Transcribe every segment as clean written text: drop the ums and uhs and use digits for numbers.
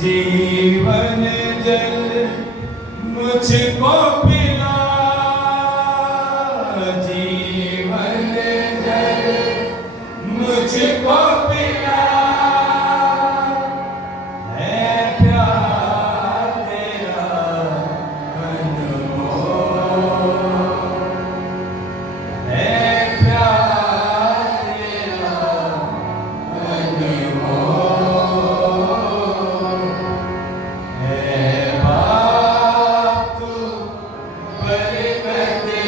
जीवन जल मुझको पिला, जीवन जल मुझको पिला, है प्यार तेरा अनमोल, है प्यार तेरा अनमोल, है बाप तू बरकत दे,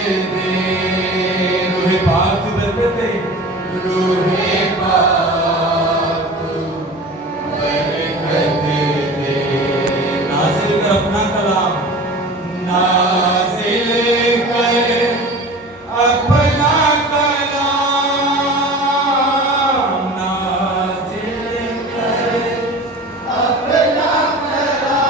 रूहे पाक तू बरकत दे, रूहे पाक तू बरकत दे, नाज़िल कर अपना कलाम, नाज़िल कर अपना कलाम, नाज़िल कर अपना कलाम,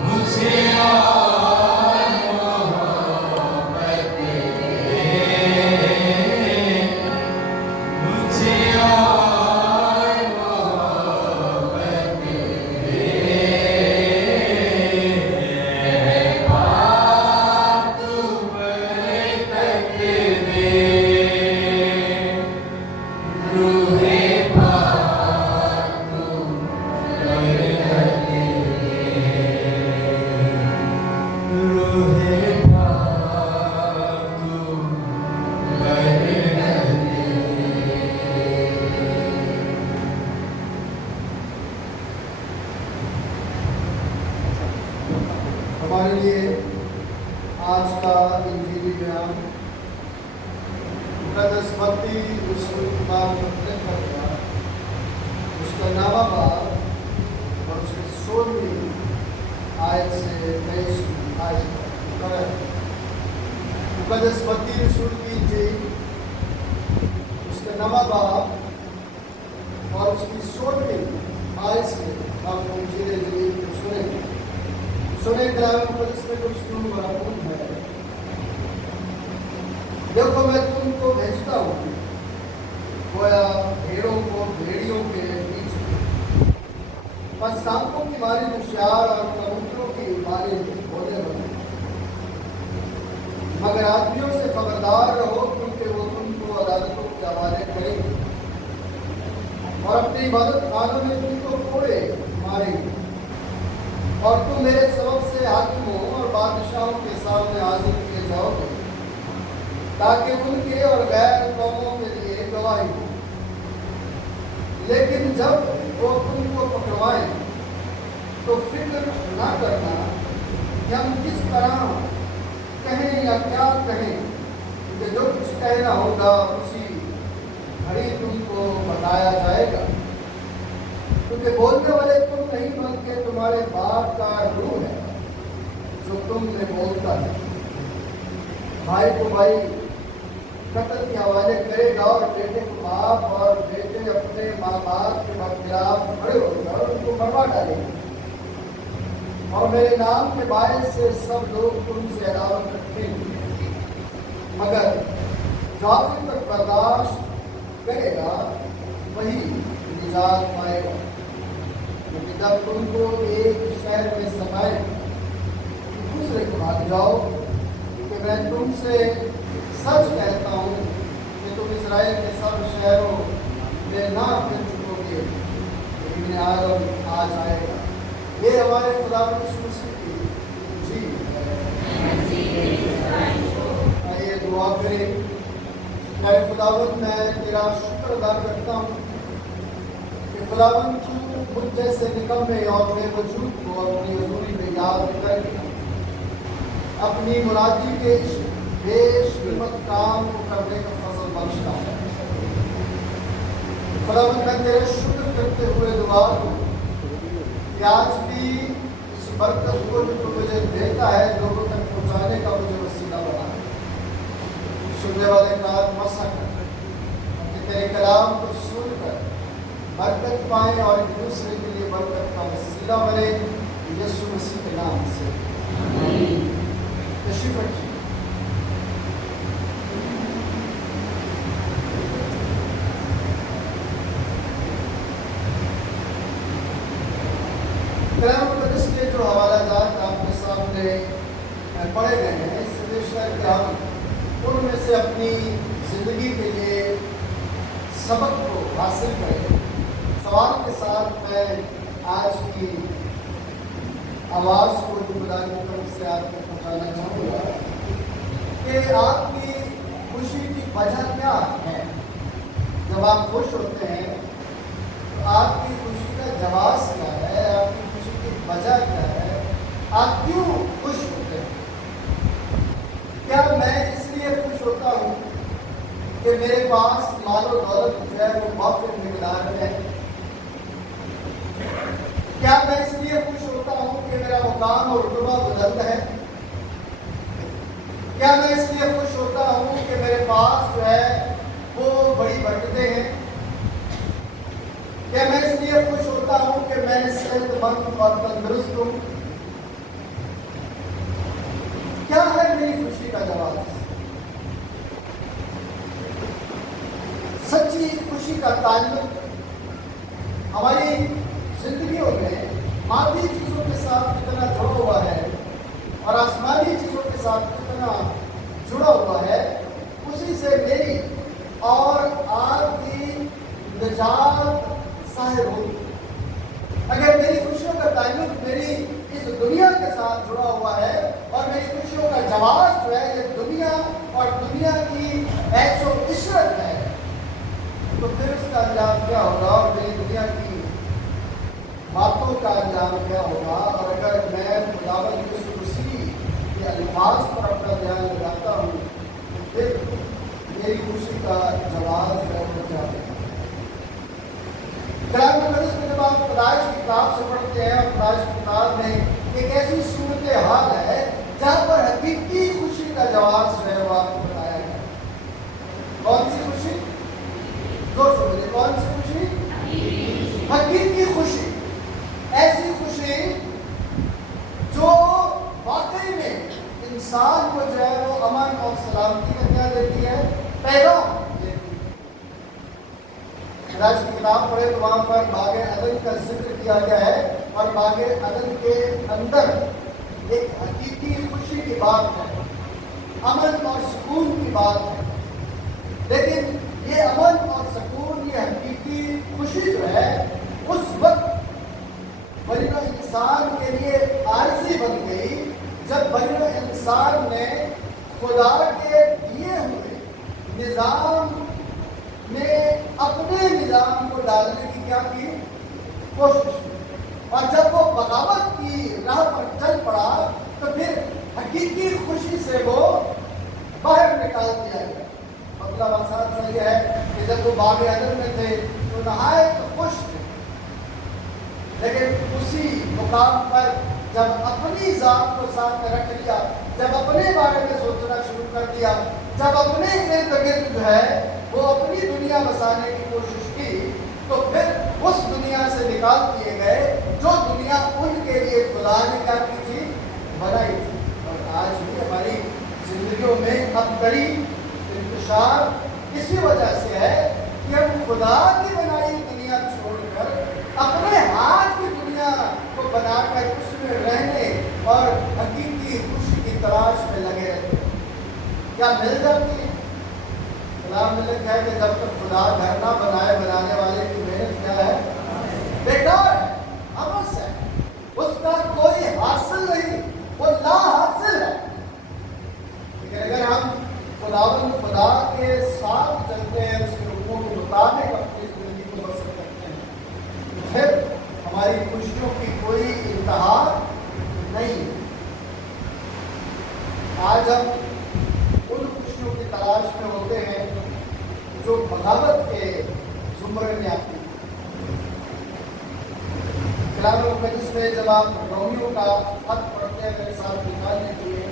मुझे और मोहब्बत दे, मुझे और मोहब्बत दे, बाप तू बरकत दे, रूहे पाक तू बरकत दे, रूहे पाक तू बरकत दे। हमारे लिए आज का इंजीली बयान मुकद्दस मत्ती रसूल की बात करने पर गया, उसका नामा बाब और उसके 16वीं आयत से 23वीं आयत तक है। मुकद्दस मत्ती रसूल की इंजील उसका नामा बाब और उसकी 16वीं आयत से हम इंजील जलील को सुनेंगे। सुने कलाम मुकद्दस में कुछ यूं मरहूम है, देखो मैं तुमको भेजता हूँ गोया भेड़ों को भेड़ियों के बीच में, बस सांपों की मारे होशियार और कबूतरों की मारे भोले बने, मगर आदमियों से खबरदार रहो क्योंकि वो तुमको अदालतों के हवाले करेंगे और अपनी इबादत खानों में तुमको कोड़े मारेंगे, और तुम मेरे सबब से हाकिमों और बादशाहों के सामने हाजिर किए जाओगे ताकि उनके और गैर कौमों के लिए गवाही हो। लेकिन जब वो तुमको पकड़वाएं तो फिक्र ना करना कि हम किस तरह कहें या क्या कहें, कि जो कुछ कहना होगा उसी घड़ी तुमको बताया जाएगा, क्योंकि बोलने वाले तुम नहीं बल्कि तुम्हारे बाप का रूह है जो तुम में बोलता है। भाई को भाई कत्ल के हवाले करेगा और बेटे को बाप और बेटे अपने माँ बाप के खिलाफ खड़े होकर और उनको मरवा डालेंगे, और मेरे नाम के बायस से सब लोग तुमसे अदावत रखेंगे, मगर जो आखिर तक बर्दाश्त करेगा वही निजात पाएगा। लेकिन जब तुमको एक शहर में सताए दूसरे को भाग जाओ, कि मैं तुमसे सच कहता हूँ कि तुम इसराइल के सब शहरों में ना फिर चुकोगे, लेकिन आदम आज आएगा। ये हमारे खुदा यीशु मसीह की जी है। आइए दुआ करें। मैं खुदावंद, मैं तेरा शुक्र अदा करता हूँ कि खुदावंद तू मुझ जैसे निकम्मे और बेवजूद को अपनी हजूरी में याद करके अपनी मुरादी के बेशकीमत काम को करने का फजल बख्शता है। खुदावंद, मैं तेरे शुक्र करते हुए दुआ करूं कि आज भी इस बरकत को जो तू मुझे देता है लोगों तक पहुँचाने का मुझे वसीला बना। सुनने वाले कान मसा कर कि तेरे कलाम को सुनकर बरकत पाए और एक दूसरे के लिए बरकत का वसीला बने, यीशु मसीह के नाम से तशरीफ रखिए। कलाम मुक़द्दस के जो हवालाजात आपके सामने पढ़े गए हैं, इस सदेशर के हम उनमें से अपनी जिंदगी के लिए सबक को हासिल करें। सवाल के साथ मैं आज की आवाज़ को जो खुदा की तरफ से आपको पहुँचाना चाहूँगा कि आपकी खुशी की वजह क्या है। जब आप खुश होते हैं तो आपकी खुशी का जवाब क्या है, आपकी खुशी की वजह क्या है, आप क्यों खुश होते हैं। क्या मैं इसलिए खुश होता हूँ कि मेरे पास मालो दौलत जो है वो वाफिर मिकदार में है। क्या मैं इसलिए खुश होता हूँ कि मेरा मुकाम और रुतबा बुलंद है। क्या मैं इसलिए खुश होता हूँ कि मेरे पास जो है वो बड़ी बरकतें हैं। क्या मैं इसलिए खुश होता हूँ कि मैं सेहतमंद और तंदुरुस्त हूँ। क्या है मेरी खुशी का जवाब। सच्ची खुशी का ताल्लुक हमारी जिंदगियों में मादी चीज़ों के साथ कितना जुड़ा हुआ है और आसमानी चीज़ों के साथ कितना जुड़ा हुआ है, उसी से मेरी और आपकी निजात ज़ाहिर होगी। अगर मेरी खुशियों का ताल्लुक मेरी इस दुनिया के साथ जुड़ा हुआ है और मेरी खुशियों का जवाब जो है ये दुनिया और दुनिया की ऐशो इशरत है, तो फिर उसका अंजाम क्या होगा और मेरी दुनिया की बातों का अंजाम क्या होगा। और अगर मैं खुदावंद यीशु मसीह के अल्फाज पर अपना ध्यान लगाता हूँ तो फिर मेरी खुशी का जवाब क्या होगा। कलाम मुक़द्दस में जब आप पैदाइश की किताब से पढ़ते हैं और पैदाइश की किताब में एक ऐसी सूरत हाल है जहाँ पर हकीकी खुशी का जवाब जो है वो आपको बताया गया। कौन सी खुशी? जोर से बोलिए, कौन सी खुशी? हकीकी खुशी। ऐसी खुशी जो वाकई में इंसान को जो है वो अमन और सलामती का क्या देती है, पैगाम देती है। राज की किताब पढ़े तो वहाँ पर बागे अदन का जिक्र किया गया है और बागे अदन के अंदर एक हकीकी खुशी की बात है, अमन और सुकून की बात है। लेकिन ये अमन और सुकून, ये हकीकी खुशी जो है उस वक्त बनिनो इंसान के लिए आरज़ी बन गई जब बनिनो इंसान ने खुदा के दिए हुए निज़ाम में अपने निज़ाम को डालने की क्या की कोशिश की। और जब वो बगावत की राह पर चल पड़ा तो फिर हकीकी खुशी से वो बाहर निकाल दिया गया। मतलब आसान सा यह है कि जब वो बाग अदन में थे तो नहायत खुश थे, लेकिन उसी मुकाम पर जब अपनी ज़ात को साथ में रख लिया, जब अपने बारे में सोचना शुरू कर दिया, जब अपने इर्द गिर्द जो है वो अपनी दुनिया बसाने की कोशिश की, तो फिर उस दुनिया से निकाल दिए गए जो दुनिया उनके लिए खुदा ने क्या की थी, बनाई थी। और आज भी हमारी जिंदगियों में अब कड़ी इंतशार इसी वजह से है कि हम खुदा की बनाई दुनिया छोड़कर अपने हाथ की दुनिया क्या मिल जाती है? कलाम में लिखा है कि जब तक खुदा घर ना बनाए, बनाने वाले की मेहनत क्या है? बेकार है, अबस है, उसका कोई हासिल नहीं, वो ला हासिल है। लेकिन अगर हम खुदा के साथ चलते हैं, उसके हुक्मों के मुताबिक अपनी जिंदगी को बसर करते हैं, तो फिर हमारी खुशियों की कोई इंतहा नहीं है। आज हम उन खुशियों की तलाश में होते हैं जो बगावत के जुमरे में आती है। कलाम मुक़द्दस में जब आप रोमियो का खत पढ़ते हैं मेरे साथ निकालने के लिए,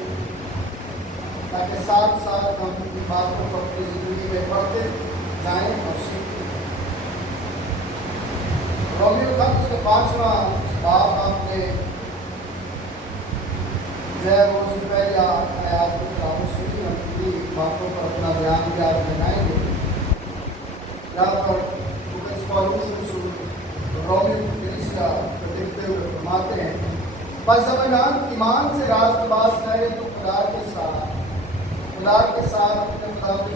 ताकि साथ साथ हम इन बातों को अपनी जिंदगी में पढ़ते जाएं और सीखते। रोमियो का उसका 5वां बाब आपने वो उससे पहले आयात सुनी, हम पूरी बातों पर अपना ध्यान भी आप लगाएंगे। यहाँ पर रोमियो का देखते हुए फरमाते हैं, बस जब ईमान से रास्तबाज रहे तो खुदा के साथ अपने खुदा के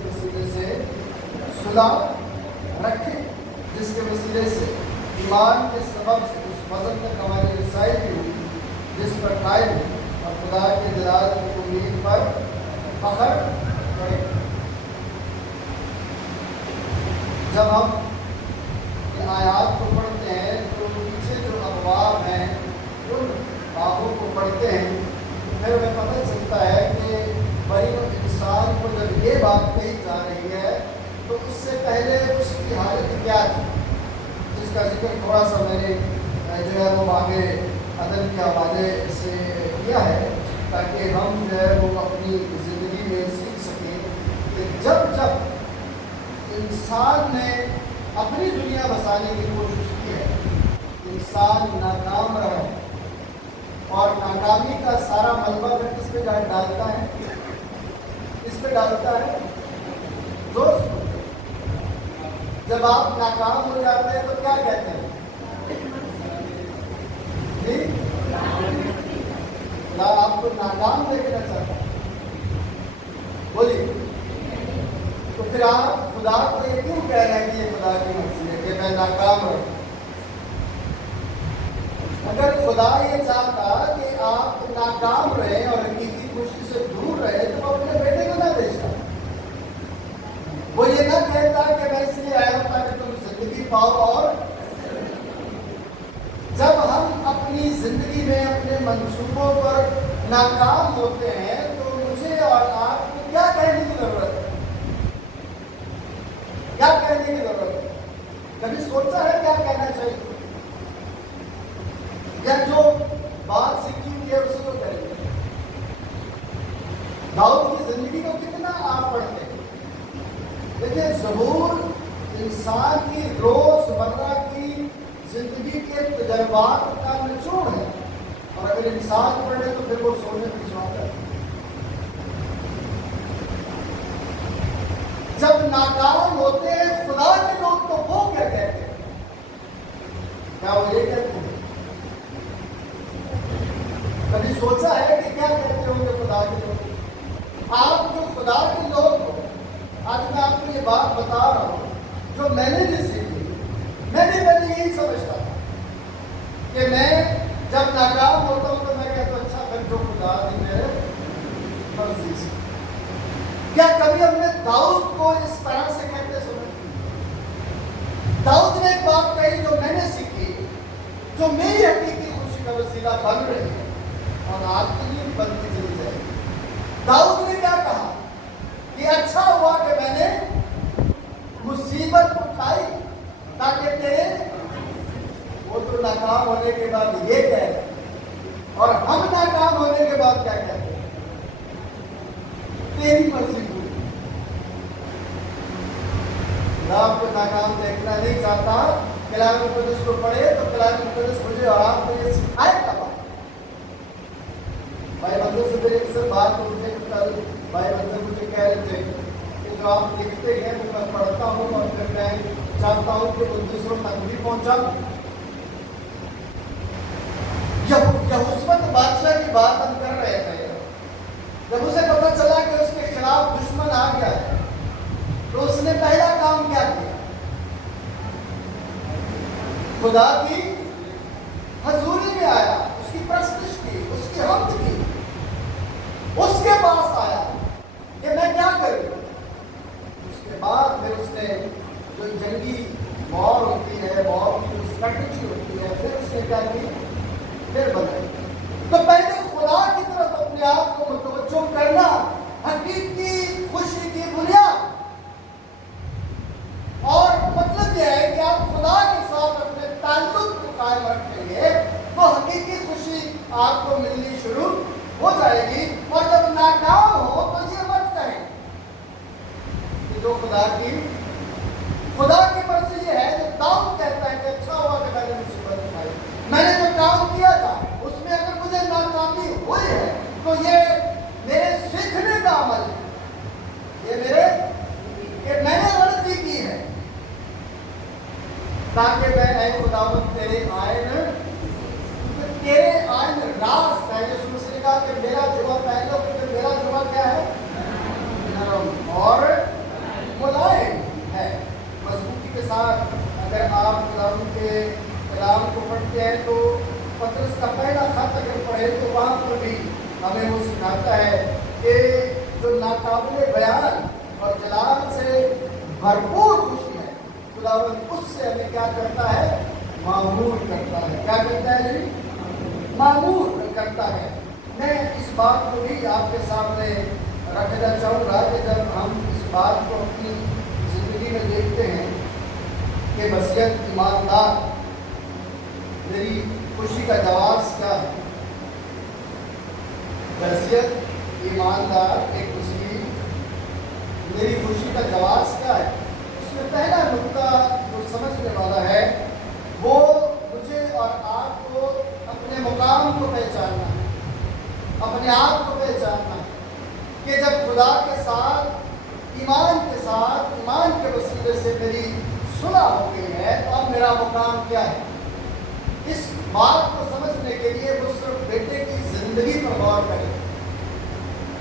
वसीले से सुलह रखें, जिसके वसीले से ईमान के सबब से उस वजन तक हमारी रसाई भी हुई जिस पर कायम और खुदा के जलाल की उम्मीद पर फख्र करें। जब हम इन आयात को पढ़ते हैं तो पीछे जो अबवाब हैं उन बाबों को पढ़ते हैं तो फिर हमें पता चलता है कि बड़ी इंसान को जब ये बात कही जा रही है तो उससे पहले उसकी हालत क्या थी, जिसका जिक्र थोड़ा सा मैंने जो है वो आगे अदब के हवाले से किया है, ताकि हम जो है वो अपनी ज़िंदगी में सीख सकें कि जब जब इंसान ने अपनी दुनिया बसाने की कोशिश की है, इंसान नाकाम रहा और नाकामी का सारा मलबा फिर किस पे डालता है? किस पे डालता है? दोस्त। जब आप नाकाम हो जाते हैं तो क्या कहते हैं? खुदा आपको नाकाम देखना चाहता है, बोलिए। तो फिर आप खुदा को ये क्यों कह रहे हैं कि ये खुदा की मर्जी है कि मैं नाकाम रहूं? अगर खुदा ये चाहता कि आप नाकाम रहे और हकीकी खुशी से दूर रहे तो वो अपने बेटे को ना भेजता। वो ये ना कहता कि मैं इसलिए आया हूं ताकि तुम जिंदगी पाओ। और जब हम अपनी जिंदगी में अपने मंसूबों पर नाकाम होते हैं तो मुझे और आपको क्या कहने की जरूरत है? क्या कहने की जरूरत है? कभी सोचा है क्या कहना चाहिए? या जो बात सीखी हुई है उसी को करेंगे? दाऊद की जिंदगी को कितना आप पढ़ते हैं? देखिए, ज़बूर इंसान की रोजमर्रा की जिंदगी के तजर्बात का निचोड़ है, और अगर इंसान पढ़े तो फिर वो सोने पिछवाता है। जब नाकाम होते हैं खुदा के लोग तो वो क्या कहते हैं? क्या वो ये कहते हैं? कभी सोचा है कि क्या कहते होंगे खुदा के लोग? आप जो खुदा के लोग हो, आज मैं आपको ये बात बता रहा हूं जो मैंने भी सीखी। मैं भी पहले यही समझता था कि मैं जब नाकाम होता हूं तो मैं कहता हूं अच्छा फिर जो खुदा ने मेरे मर्जी से। क्या कभी हमने दाऊद को इस तरह से कहते सुना? दाऊद ने एक बात कही जो मैंने सीखी, जो मेरी हकीकी खुशी का वसीला बन रही है और आपके लिए बनती चली जाएगी। दाऊद ने क्या कहा कि अच्छा हुआ कि मैंने मुसीबत उठाई ताकि तेरे, वो तो नाकाम होने के बाद ये कह, और हम नाकाम होने के बाद क्या कहते हैं? तेरी मर्जी पूरी। आपको नाकाम देखना नहीं चाहता, कलाम मुक़द्दस को पढ़े तो कलाम मुक़द्दस मुझे और आपको ये सिखाएगा। भाई बंधु से मेरे से बात मुझे कल भाई बंधु मुझे कह रहे थे कि जो आप लिखते हैं वो मैं पढ़ता हूँ और फिर मैं चाहता हूँ कि वो दूसरों तक भी पहुँचा। यहूसवत बादशाह की बात हम कर रहे थे, जब उसे पता चला कि उसके खुदा की हजूरी में आया, उसकी प्रस्तुति की, उसकी हमद की, उसके पास आया कि मैं क्या करूं। उसके बाद फिर उसने जो जंगी वॉर होती है, वॉर की जो स्ट्रेटजी होती है, फिर उसने क्या की, फिर बनाई। तो पहले खुदा की तरफ अपने आप को मुतवज्जो करना हकीकी खुशी की बुनियाद। और मतलब यह है कि आप खुदा के साथ अपने ताल्लुक को कायम रखेंगे तो हकीकी खुशी आपको मिलनी शुरू हो जाएगी। और जब नाकाम हो तो ये मत कहें कि जो खुदा की मर्जी ये है, जो दाऊद कहता है कि अच्छा हुआ कि मैंने मुसीबत उठाई, मैंने जो काम किया था उसमें अगर मुझे नाकामी हुई है तो ये मेरे सीखने का अमल है, ये मैंने गलती की है, ताकि मैं ऐ खुदावंद तेरे आयन राज पहले शुरू से कहा कि मेरा जुआ पहले, क्योंकि मेरा जुआ क्या है, नरम और मुलायम है। मजबूती के साथ अगर आप खुदावंद के कलाम को पढ़ते हैं तो पतरस का पहला खत अगर पढ़े तो वहाँ पर भी हमें वो सिखाता है कि जो नाकाबिले बयान और जलाल से भरपूर खुशी है, खुदावंद उससे हमें क्या करता है, मामूर करता है। क्या करता है जी, मामूर करता है। मैं इस बात को भी आपके सामने रखना चाहूँगा कि जब हम इस बात को अपनी जिंदगी में देखते हैं कि वसीयत ईमानदार मेरी खुशी का जवाब क्या है, वसीयत ईमानदार एक मुस्लिम मेरी खुशी का जवाब क्या है, उसमें पहला नुक्ता जो समझने वाला है वो मुझे और आपको अपने मुकाम को पहचानना है, अपने आप को पहचानना है कि जब खुदा के साथ ईमान के वसीले से मेरी सुलह हो गई है तो अब मेरा मुकाम क्या है। इस बात को समझने के लिए वो सिर्फ बेटे की जिंदगी पर गौर करें।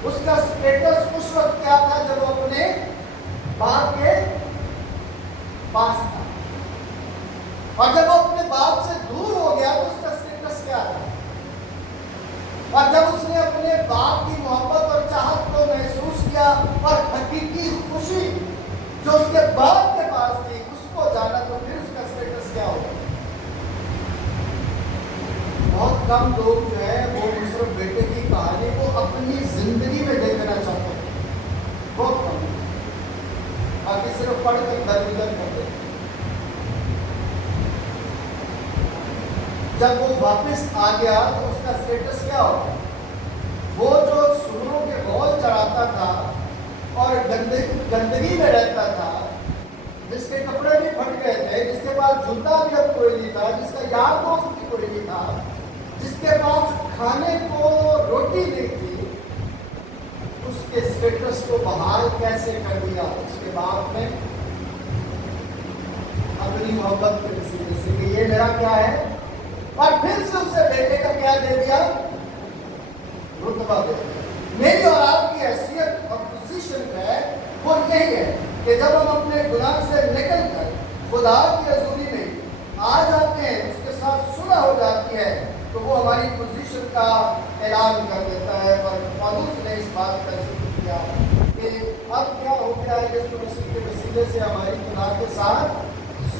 उसका स्टेटस उस वक्त क्या था जब वो अपने बाप के पास था, और जब वो अपने बाप से दूर हो गया तो उसका स्टेटस क्या था। और जब उसने अपने बाप की मोहब्बत और चाहत को महसूस किया और हकीकी खुशी जो उसके बाप के पास थी उसको जाना, तो फिर उसका स्टेटस क्या होगा। बहुत कम लोग जो है वो सिर्फ बेटे की कहानी को अपनी जिंदगी में देखना चाहते हैं, बहुत कम, बाकी सिर्फ पढ़कर दरगुजर करते हैं। जब वो वापस आ गया तो उसका स्टेटस क्या होगा। वो जो सूरों के गौल चढ़ाता था और गंदगी में रहता था, जिसके कपड़े भी फट गए थे, जिसके पास जूता भी अब कोई नहीं था, जिसका यार दोस्त भी कोई नहीं था, जिसके पास खाने को रोटी नहीं थी, उसके स्टेटस को बहाल कैसे कर दिया उसके बाप ने अपनी मोहब्बत के वसीले से कि ये मेरा क्या है। और फिर से उसे बेटे का क्या दे दिया, रुतबा दे दिया। मेरी और आपकी हैसियत और पोजीशन है वो यही है कि जब हम अपने गुनाह से निकल कर खुदा की हजूरी में आ जाते हैं, उसके साथ सुलह हो जाती है, तो वो हमारी पोजीशन का ऐलान कर देता है। और पौलुस ने इस बात का जिक्र किया कि अब क्या हो गया है, यीशु मसीह के वसीले से हमारी खुदा के साथ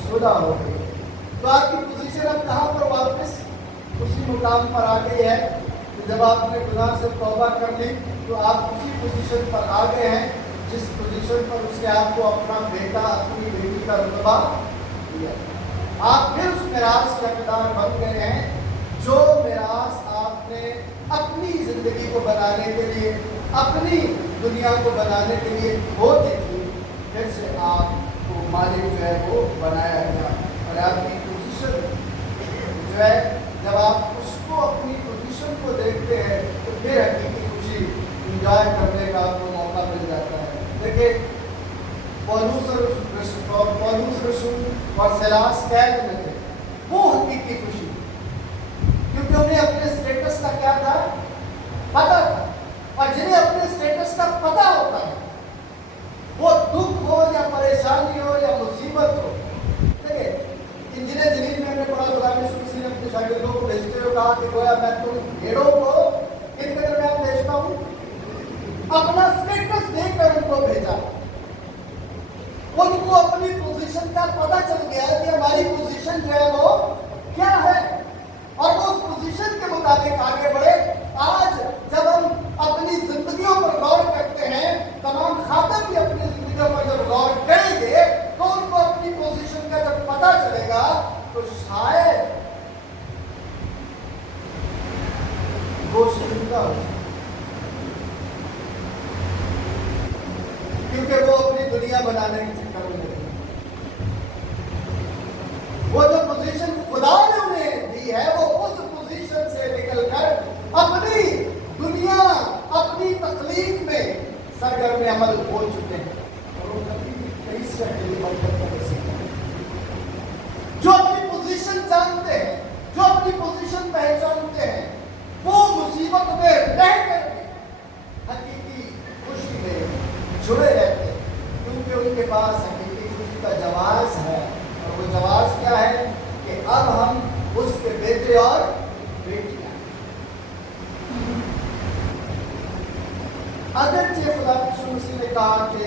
सुलह हो गई। तो आपकी पोजीशन अब कहाँ पर वापस उसी मुकाम पर आ गई है कि जब आपने गुनाह से तौबा कर ली तो आप उसी पोजीशन पर आ गए हैं जिस पोजीशन पर उसने आपको अपना बेटा अपनी बेटी का रुतबा दिया। आप फिर उस मिरास के हकदार बन गए हैं जो मिरास आपने अपनी जिंदगी को बनाने के लिए, अपनी दुनिया को बनाने के लिए होती थी। फिर से आपको मालिक जो है वो बनाया गया और आपकी पोजीशन जो है, जब आप उसको अपनी पोजीशन को देखते हैं तो फिर हकीकी खुशी इंजॉय करने का आपको मौका मिल जाता है। देखिए पौलुस रसूल और सिलास कैद में थे, वो हकीकी खुशी, क्योंकि उन्हें अपने स्टेटस का क्या था, पता था। और जिन्हें अपने स्टेटस का पता होता है, वो दुख हो या परेशानी हो या मुसीबत हो, देखिए इंजीनियर जमीन में हमने अपने शागिर्दों को भेजते हुए कहा कि गोया मैं तुम भेड़ों को किनके दरमियान भेजता हूँ, अपना स्टेटस देकर उनको भेजा। उनको अपनी पोजीशन का पता चल गया कि हमारी पोजीशन जो है वो क्या है, और वो उस पोजीशन के मुताबिक आगे बढ़े। आज जब हम अपनी जिंदगियों पर गौर करते हैं, तमाम खातन भी अपनी जिंदगियों पर जब गौर करेंगे तो उनको अपनी पोजीशन का जब पता चलेगा तो शायद वो शर्मिंदा हो, क्योंकि वो अपनी दुनिया बनाने के चक्कर में लगे। वो जो पोजीशन खुदा ने उन्हें दी है, वो उस पोजीशन से निकलकर अपनी दुनिया, अपनी तकलीफ में सरगर्म अमल हो चुके हैं। और वो कभी कई शक्ल बरकत का वसीला है। जो अपनी पोजीशन जानते हैं, जो अपनी पोजीशन पहचानते हैं, वो मुसीबत में रहकर भी हकीकी खुशी में जुड़े रहते हैं, क्योंकि उनके पास हकीकी खुशी का जवाब है। और वो जवाब क्या है कि अब हम उसके बेटे और बेटियां। अगरचे खुदा यीशु मसीह ने कहा कि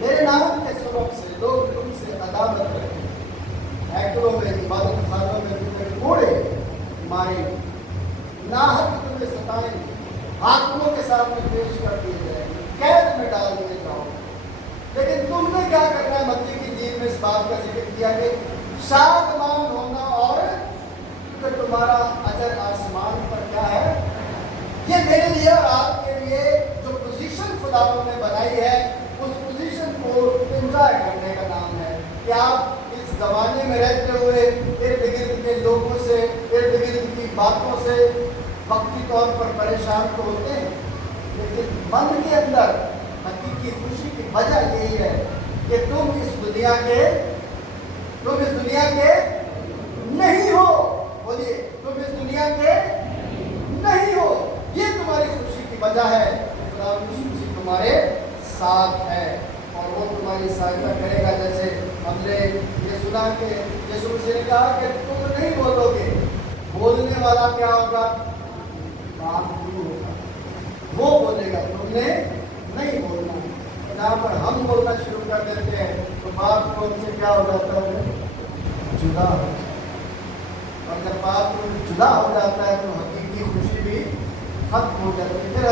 मेरे नाम के सबब से लोग तुमसे अदावत रखें, हैकलों में, इबादत खानों में तुम्हें कोड़े मारेंगे, नाहक तुम्हें सताएंगे, हाकिमों के सामने पेश कर दिए जाएंगे, कैद में डाल दिए जाओगे। लेकिन तुमने क्या करना है? मत्ती की इंजील में इस बात का जिक्र किया कि शादमान होना, और क्योंकि तुम्हारा अजर आसमान पर क्या है। ये मेरे लिए और आपके लिए जो पोजीशन खुदा ने बनाई है, उस पोजीशन को एंजॉय करने का नाम है कि आप इस जमाने में रहते हुए इर्द गिर्द के लोगों से, इर्द गिर्द की बातों से वक्ती तौर पर परेशान तो होते हैं, लेकिन मन के अंदर हकीकी खुशी की वजह यही है कि तुम इस दुनिया के नहीं हो। बोलिए, तुम इस दुनिया के नहीं हो। ये तुम्हारी खुशी की वजह है। खुदा यीशु तुम्हारे साथ है और वो तुम्हारी सहायता करेगा। जैसे हमने ये सुना कि यीशु मसीह ने कहा कि तुम नहीं बोलोगे, बोलने वाला क्या होगा? बाप होगा, वो बोलेगा, तुमने नहीं बोलना। जहाँ पर हम बोलना शुरू कर देते हैं तो बाप को उनसे क्या हो जाता है? जुदा हो जाता है। और जब बाप को जुदा हो जाता है तो हकीकी खुशी भी खत्म हो जाती है। फिर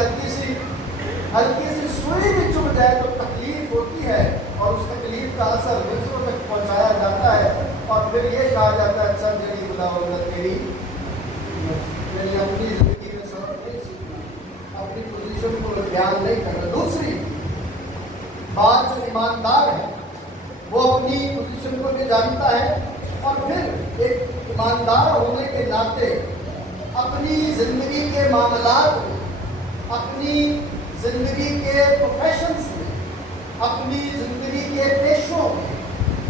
हल्की सी सुई भी चुभ जाए तो तकलीफ होती है, और उस तकलीफ का असर दूसरों तक पहुंचाया जाता है, और फिर ये कहा जाता है अच्छा जड़ी खुदा होगा तेरी अपनी जिंदगी में सबक नहीं सीखना, अपनी पोजीशन को ध्यान नहीं करना। दूसरी बात, जो ईमानदार है वो अपनी पोजीशन को भी जानता है, और फिर एक ईमानदार होने के नाते अपनी जिंदगी के मामलात में, अपनी जिंदगी के प्रोफेशंस में, अपनी जिंदगी के पेशों में,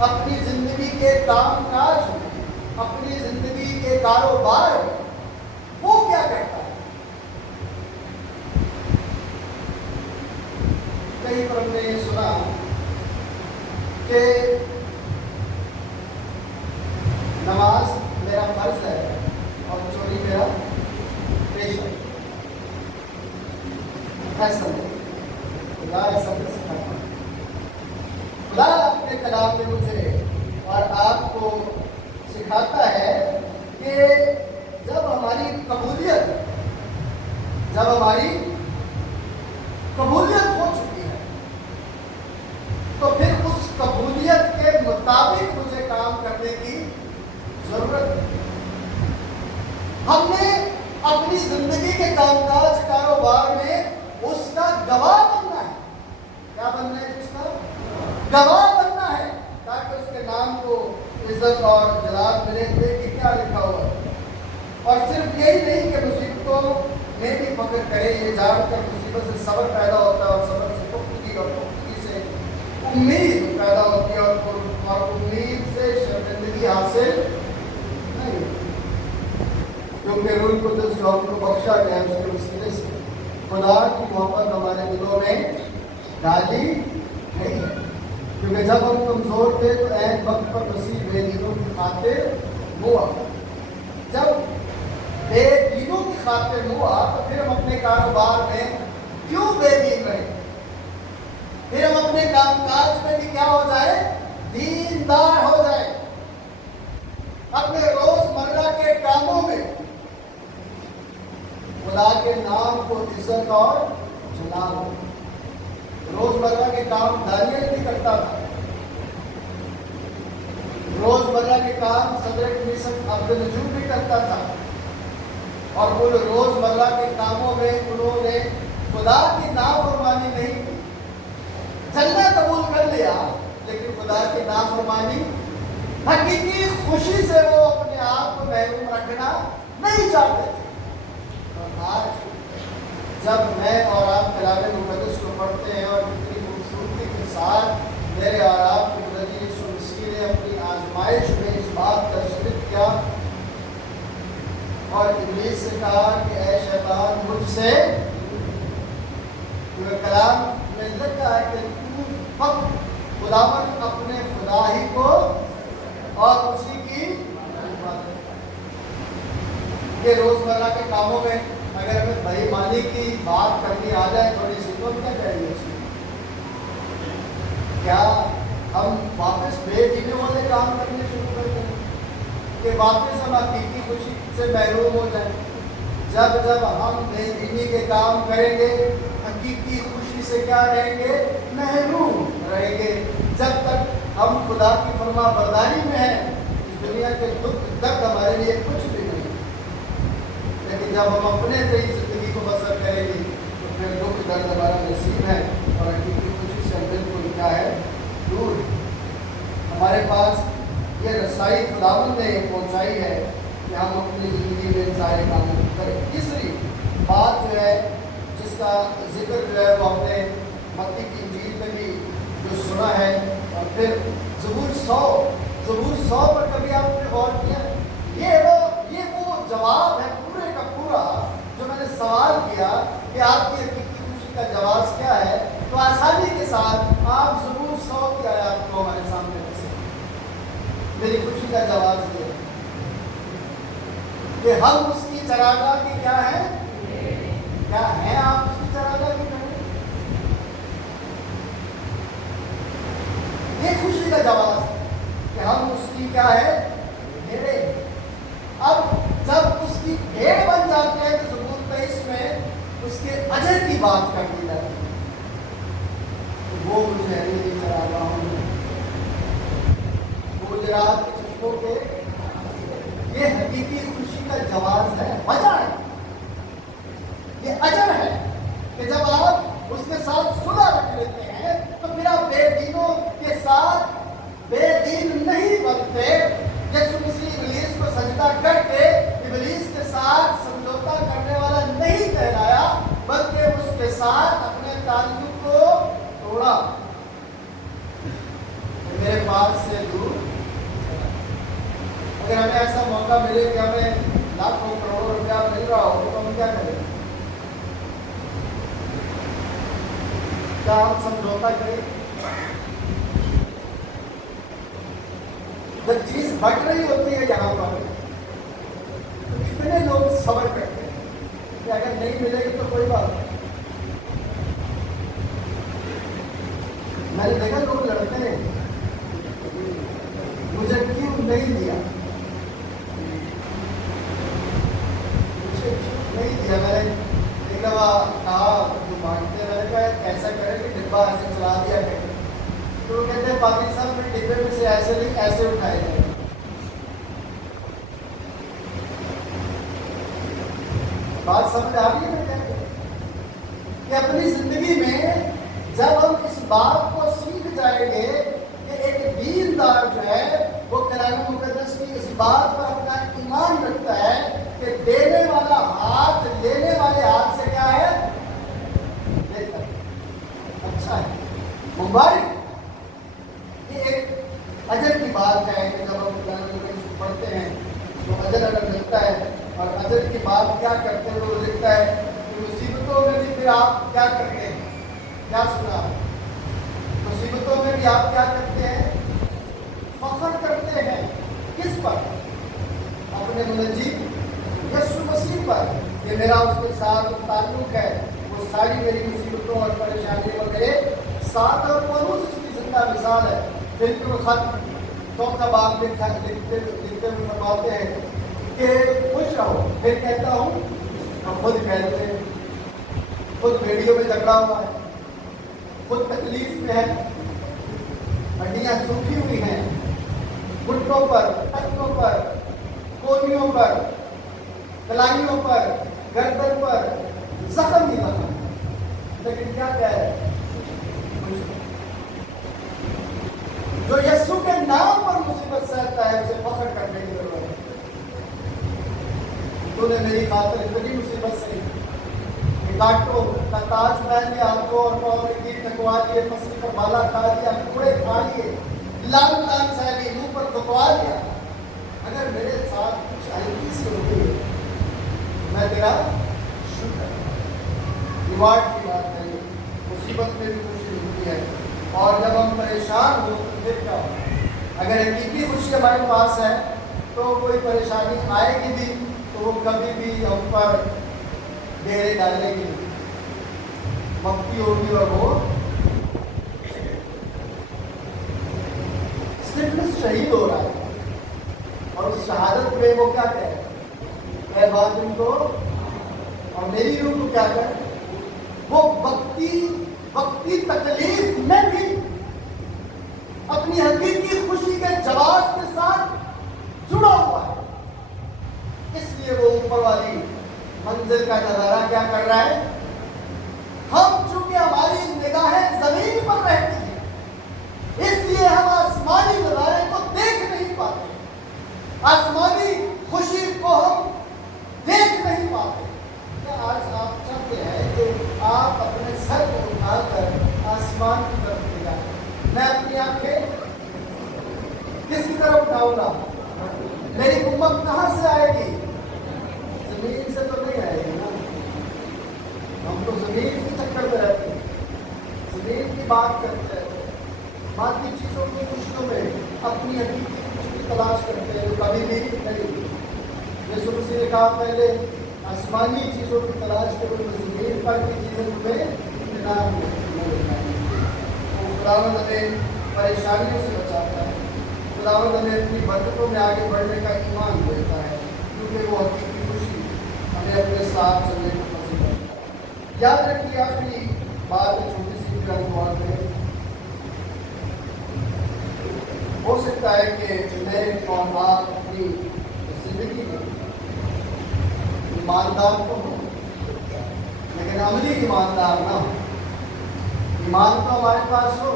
अपनी जिंदगी के काम काज में, अपनी जिंदगी के कारोबार में वो क्या करता है? कहीं पर हमने ये सुना कि नमाज मेरा फर्ज है और चोरी मेरा पेशा। ऐसा नहीं, खुदा ऐसा नहीं सिखाता। खुदा अपने कलाम में मुझे और आपको सिखाता है कि जब हमारी कबूलियत हो चुकी है तो फिर उस कबूलियत के मुताबिक मुझे काम करने की जरूरत है। हमने अपनी जिंदगी के कामकाज कारोबार में उसका गवाह बनना है। क्या बनना है? उसका गवाह बनना है, ताकि उसके नाम को इज्जत और जलाल मिले। देखिए क्या लिखा हुआ है। और सिर्फ यही नहीं कि मुसीबतों में भी फक्र करे, ये जानकर मुसीबत से सब्र पैदा होता है, और सब्र से पुख्तगी, और पुख्तगी से उम्मीद पैदा होती है, और उम्मीद से शर्मिंदगी हासिल नहीं, क्योंकि रूह कुद्दूस जो हमको बख्शा गया उसके वसीले से खुदा की मोहब्बत हमारे दिलों में डाली है। क्योंकि जब हम कमजोर थे तो ऐन वक्त पर मसीह बेदीनों की खातिर हुआ। जब بے دینوں کی خاطر ہوا تو پھر ہم اپنے کاروبار میں کیوں بے دین رہیں؟ پھر ہم اپنے کام کاج میں بھی کیا ہو جائے؟ دیندار ہو جائے. اپنے روزمرہ کے کاموں میں خدا کے نام کو عزت اور جلال ہو. روزمرہ کے کام دانیل بھی کرتا تھا. روزمرہ کے کام صدر مصر عبدالنجوم بھی کرتا تھا. اور ان روزمرہ کے کاموں میں انہوں نے خدا کی نافرمانی نہیں کی. چلنا قبول کر لیا لیکن خدا کی نافرمانی، حقیقی خوشی سے وہ اپنے آپ کو محروم رکھنا نہیں چاہتے تھے. اور آج جب میں اور آپ کلام مقدس کو پڑھتے ہیں اور اتنی خوبصورتی کے ساتھ میرے اور آپ کے نبی یسوع مسیح نے اپنی آزمائش میں اس بات کا ذکر کیا اور ابلیس سے کہا کہ اے شیطان مجھ سے، کلام میں لکھا ہے کہ تو فقط خداوند اپنے خدا ہی کو اور اسی کی یہ روزمرہ کے کاموں میں اگر ہمیں بے ایمانی کی بات کرنی آ جائے تھوڑی سی تو کیا کہیں گے؟ کیا ہم واپس بے دینی والے کام کرنے شروع کر دیں کہ واپس ہم حقیقی خوشی سے محروم ہو جائیں؟ جب ہم بے دینی کے کام کریں گے حقیقی خوشی سے کیا رہیں گے؟ محروم رہیں گے. جب تک ہم خدا کی فرما برداری میں ہیں اس دنیا کے دکھ درد ہمارے لیے کچھ بھی نہیں. لیکن جب ہم اپنے سے ہی زندگی کو بسر کریں گے تو پھر دکھ درد ہمارا نصیب ہے اور حقیقی خوشی سے ہم بالکل کیا ہے؟ دور. ہمارے پاس یہ رسائی خداوند نے پہنچائی ہے کہ ہم اپنی زندگی میں سارے کام کریں. تیسری بات جو ہے جس کا ذکر جو ہے وہ ہم نے متی کی انجیل میں بھی جو سنا ہے. اور پھر زبور 100 پر کبھی آپ نے غور کیا؟ یہ وہ جواب ہے پورے کا پورا جو میں نے سوال کیا کہ آپ کی حقیقی خوشی کا جواز کیا ہے، تو آسانی کے ساتھ آپ زبور 100 کی آیات کو ہمارے سامنے رکھ سکتے. میری خوشی کا جواز یہ ہے کہ ہم اس کی چراگاہ کی کیا ہے؟ کیا ہے آپ اس کی چراگاہ کی؟ یہ خوشی کا جواز ہے کہ ہم اس کی کیا ہے؟ بھیڑے. اب جب اس کی بھیڑ بن جاتے ہیں تو زبور 23 میں اس کے اجر کی بات کر دی جاتی ہے. وہ مجھے نہیں چراگاہوں میں گجرات کے چشموں کے، یہ حقیقی خوشی کا جواز ہے، وجہ ہے، یہ اجر ہے کہ جب آپ اس کے ساتھ صلح رکھ لیتے ہیں تو پھر آپ بے دینوں کے ساتھ بے دین نہیں بنتے. یسوع مسیح ابلیس کو سجدہ کر کے ابلیس کے ساتھ سمجھوتا کرنے والا نہیں کہلایا بلکہ اس کے ساتھ اپنے تعلق کو توڑا. میرے پاس سے دور. اگر ہمیں ایسا موقع ملے کہ ہمیں لاکھوں کروڑوں روپیہ مل رہا ہو تو ہم کیا کریں؟ کیا ہم سمجھوتا کریں؟ جب چیز بٹ رہی ہوتی ہے یہاں پر تو کتنے لوگ صبر کرتے ہیں کہ اگر نہیں ملے گی تو کوئی بات نہیں. میں نے دیکھا لوگ لڑتے ہیں مجھے کیوں نہیں دیا، نہیں دیا. میں نے ایک دفعہ کہا جو مانگتے ہیں، میں نے کہا ایسا کرے کہ ڈبہ ایسے چلا دیا کرے. تو وہ کہتے ہیں پاکستان میں ڈبے میں سے ایسے نہیں ایسے اٹھائے جائیں. بات سمجھ آ رہی ہے کہ اپنی زندگی میں جب ہم اس بات کو سیکھ جائیں گے کہ ایک دیندار جو ہے وہ کلام مقدس کی اس بات پر اپنا ایمان رکھتا ہے کہ دینے والا ہاتھ لینے والے ہاتھ سے کیا ہے؟ دیتا ہے. اچھا ہے، مبارک. یہ ایک اجر کی بات ہے کہ جب ہم کلام مقدس پڑھتے ہیں تو اجر اگر ملتا ہے. اور اجر کی بات کیا کرتے ہیں وہ لکھتا ہے کہ مصیبتوں میں بھی پھر آپ کیا کرتے ہیں؟ کیا سنا؟ مصیبتوں میں بھی آپ کیا کرتے ہیں؟ فخر کرتے ہیں. کس پر؟ اپنے منجی यीशु मसीह पर ये मेरा उसके साथ ताल्लुक है, वो सारी मेरी मुसीबतों और परेशानियों में मेरे साथ और पौलुस की जिंदा मिसाल है। फिर में खत चौथा बाब लिखते हुए फरमाते हैं कि खुश रहो। फिर कहता हूँ, हम खुद कहते हैं, खुद वीडियो में झगड़ा हुआ है, खुद तकलीफ में है, हड्डियाँ सूखी हुई हैं, घुटनों पर, टखनों पर, कोहनियों पर, कलाइयों पर, गर्दन पर जख्म ही जख्म। लेकिन क्या कह रहे हैं? जो यीशु के नाम पर मुसीबत सहता है उसे फख्र करने की जरूरत है। तूने मेरी खातिर इतनी मुसीबत सही, कांटों का ताज पहन लिया, हाथों और पाँव में कीट लगवा लिए, पसली पर माला खा लिया, कूड़े खा लिए, लाल लाल सैली मुंह पर थकवा लिया। अगर मेरे साथ कुछ हल्की सी होती है मैं तेरा शुक्र। रिवार्ड की बात है, मुसीबत में भी खुशी मिलती है। और जब हम परेशान हो तो फिर क्या होगा? अगर हकीकी खुशी हमारे पास है तो कोई परेशानी आएगी भी तो वो कभी भी हम पर डेरे डालेगी, मक्की होगी और वो सिर्फ शहीद हो रहा है। और उस शहादत में वो क्या कहे? ऐ बात उनको और मेरी रूह को क्या करे? वो वक्ती तकलीफ में भी अपनी हकीकी खुशी के जवाब के साथ जुड़ा हुआ है। इसलिए वो ऊपर वाली मंजिल का नजारा क्या कर रहा है? हम चूंकि हमारी निगाहें जमीन पर रहती हैं, इसलिए हम आसमानी नजारे को देख नहीं पाते, आसमानी खुशी को हम देख नहीं पाते। क्या आज आप चाहते हैं कि आप अपने सर को उठाकर आसमान की तरफ ले जाएं? मैं अपनी आंखें किसकी तरफ उठाऊंगा? मेरी उम्मत कहाँ से आएगी? जमीन से तो नहीं आएगी ना। हम तो जमीन के चक्कर में रहते हैं, जमीन की बात करते हैं, बाकी चीजों की खुशियों में अपनी हकीकी खुशी की तलाश करते हैं, कभी भी नहीं। यीशु मसीह ने कहा पहले आसमानी चीजों की तलाश करो, जमीन पर की चीजें तुम्हें इनाम मिलेगा। तो खुदावंद हमें परेशानियों से बचाता है, खुदावंद हमें अपनी बरकतों में आगे बढ़ने का ईमान देता है, क्योंकि वो हकीकी खुशी हमें अपने साथ चलने को पसंद करता है। याद रखिए आखिरी बात छोटी सी ग्रंथवार में, हो सकता है कि मैं और आप अपनी जिंदगी में ईमानदार तो हो लेकिन अमली ईमानदार ना हो। ईमान तो हमारे पास हो,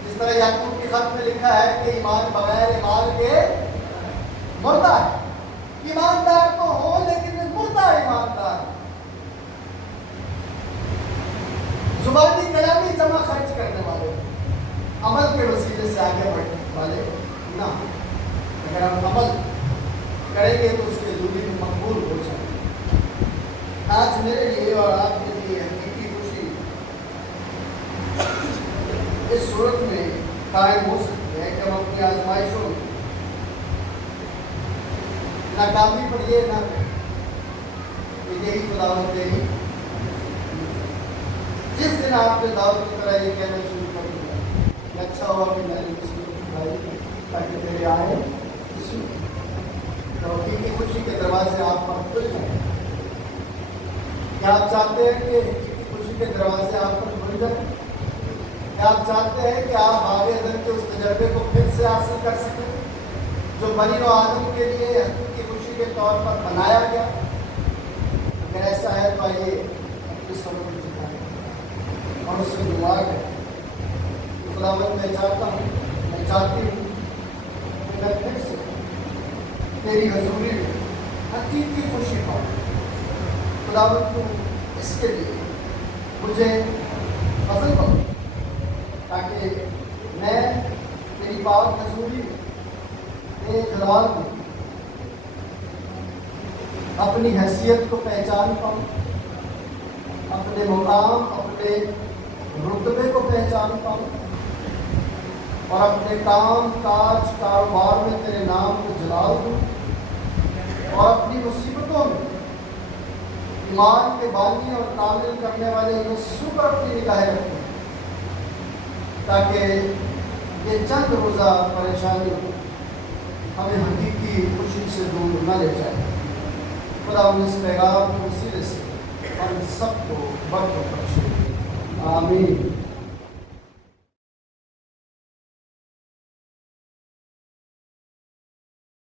जिस तरह याकूब के खत में लिखा है कि ईमान बगैर ईमान के मुर्दा है। ईमानदार तो हो लेकिन मुर्दा ईमानदार, जुबानी कलामी जमा खर्च करने वाले, अमल के वसीले से आगे बढ़ने वाले ना। अगर हम अमल करेंगे तो उसके दूरी में मकबूल हो जाए। आज मेरे लिए और आपके लिए हकीकी खुशी इस सूरत में कायम हो सकती है कि हम अपनी आजमाइशों में नाकामी पर ये ना करें कि यही खुदावंद तेरी। जिस दिन आपने दाऊद की तरह ये कहना शुरू कर दिया, अच्छा हुआ कि मैंने मुसीबत उठाई ताकि मेरे आए तो हकीकी खुशी के दरवाजे आप पर खुल जाए। क्या आप चाहते हैं कि हकीकी खुशी के दरवाजे आप पर खुल जाए? क्या आप चाहते हैं कि आप आगे बढ़ के उस तजर्बे को फिर से हासिल कर सकें जो बनी व आदम के लिए हकीकी खुशी के तौर पर बनाया गया? अगर ऐसा है तो आइए अपनी समझ जिताएं और उससे दुआ करें। खुदावंद मैं चाहता हूँ, मैं चाहती हूँ कि मैं फिर से तेरी हजूरी में हकीकी खुशी पाऊँ। खुदावंद को इसके लिए मुझे फजल करो ताकि मैं तेरी पाक हजूरी में, तेरे जलाल में अपनी हैसियत को पहचान पाऊँ, अपने मुकाम, अपने रुतबे को पहचान पाऊँ और अपने काम काज कारोबार में तेरे नाम को जलाल दूँ اور اپنی مصیبتوں میں ایمان کے بانی اور کامل کرنے والے یسوع پر اپنی نگاہیں رکھیں، تاکہ یہ چند روزہ پریشانی ہمیں حقیقی خوشی سے دور نہ لے جائے۔ خدا اس پیغام کے وسیلے سے ہم سب کو برکت بخشے، آمین۔